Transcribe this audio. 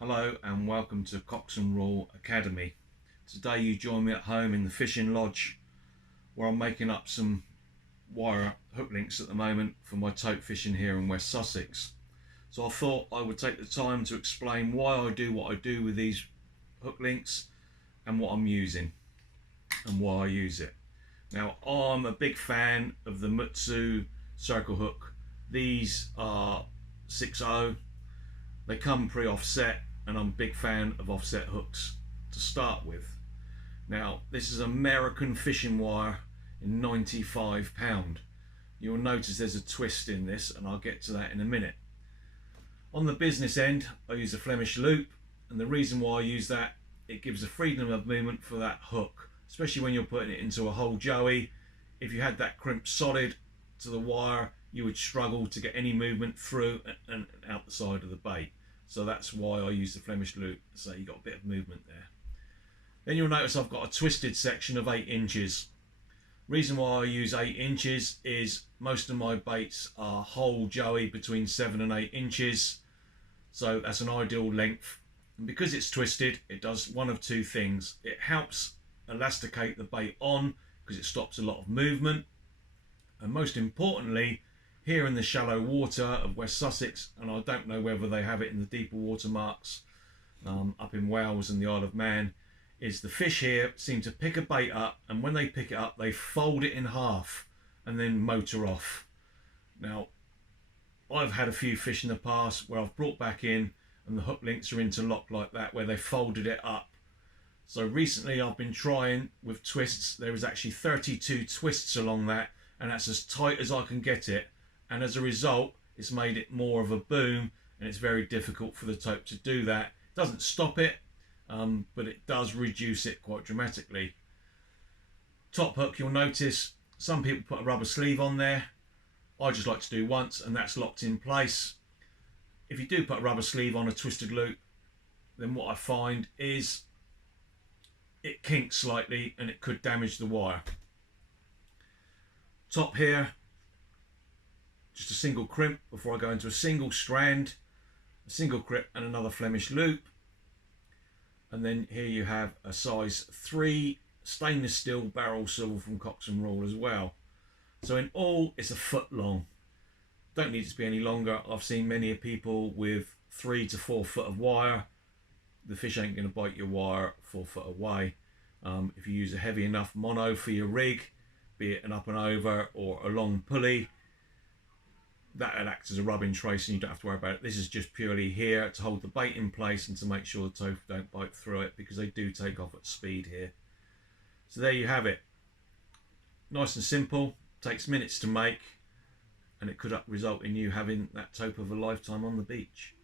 Hello and welcome to Cox Rawle Academy. Today you join me at home in the fishing lodge where I'm making up some wire hook links at the moment for my tote fishing here in West Sussex. So I thought I would take the time to explain why I do what I do with these hook links and what I'm using and why I use it. Now I'm a big fan of the Cox Circle Hook. These are 6.0. They come pre-offset and I'm a big fan of offset hooks to start with. Now this is American fishing wire in 95 pound. You'll notice there's a twist in this and I'll get to that in a minute. On the business end I use a Flemish loop, and the reason why I use that, it gives a freedom of movement for that hook, especially when you're putting it into a whole joey. If you had that crimped solid to the wire, you would struggle to get any movement through and out the side of the bait. So that's why I use the Flemish loop, so you got a bit of movement there. Then you'll notice I've got a twisted section of 8 inches. Reason why I use 8 inches is most of my baits are whole joey between 7 and 8 inches, so that's an ideal length. And because it's twisted, it does one of two things. It helps elasticate the bait on because it stops a lot of movement, and most importantly, here in the shallow water of West Sussex, and I don't know whether they have it in the deeper water marks up in Wales and the Isle of Man, is the fish here seem to pick a bait up, and when they pick it up they fold it in half and then motor off. Now I've had a few fish in the past where I've brought back in and the hook links are interlocked like that, where they folded it up. So recently I've been trying with twists. There is actually 32 twists along that, and that's as tight as I can get it, and as a result it's made it more of a boom, and it's very difficult for the tope to do that. It doesn't stop it, but it does reduce it quite dramatically. Top hook, you'll notice some people put a rubber sleeve on there. I just like to do once and that's locked in place. If you do put a rubber sleeve on a twisted loop, then what I find is it kinks slightly and it could damage the wire. Top here, just a single crimp before I go into a single strand, a single crimp and another Flemish loop. And then here you have a size 3 stainless steel barrel silver from Cox Rawle as well. So in all it's a foot long. Don't need it to be any longer. I've seen many people with 3 to 4 foot of wire. The fish ain't going to bite your wire 4 foot away. If you use a heavy enough mono for your rig, be it an up and over or a long pulley, that acts as a rubbing trace and you don't have to worry about it. This is just purely here to hold the bait in place and to make sure the tope don't bite through it, because they do take off at speed here. So there you have it. Nice and simple, takes minutes to make, and it could result in you having that tope of a lifetime on the beach.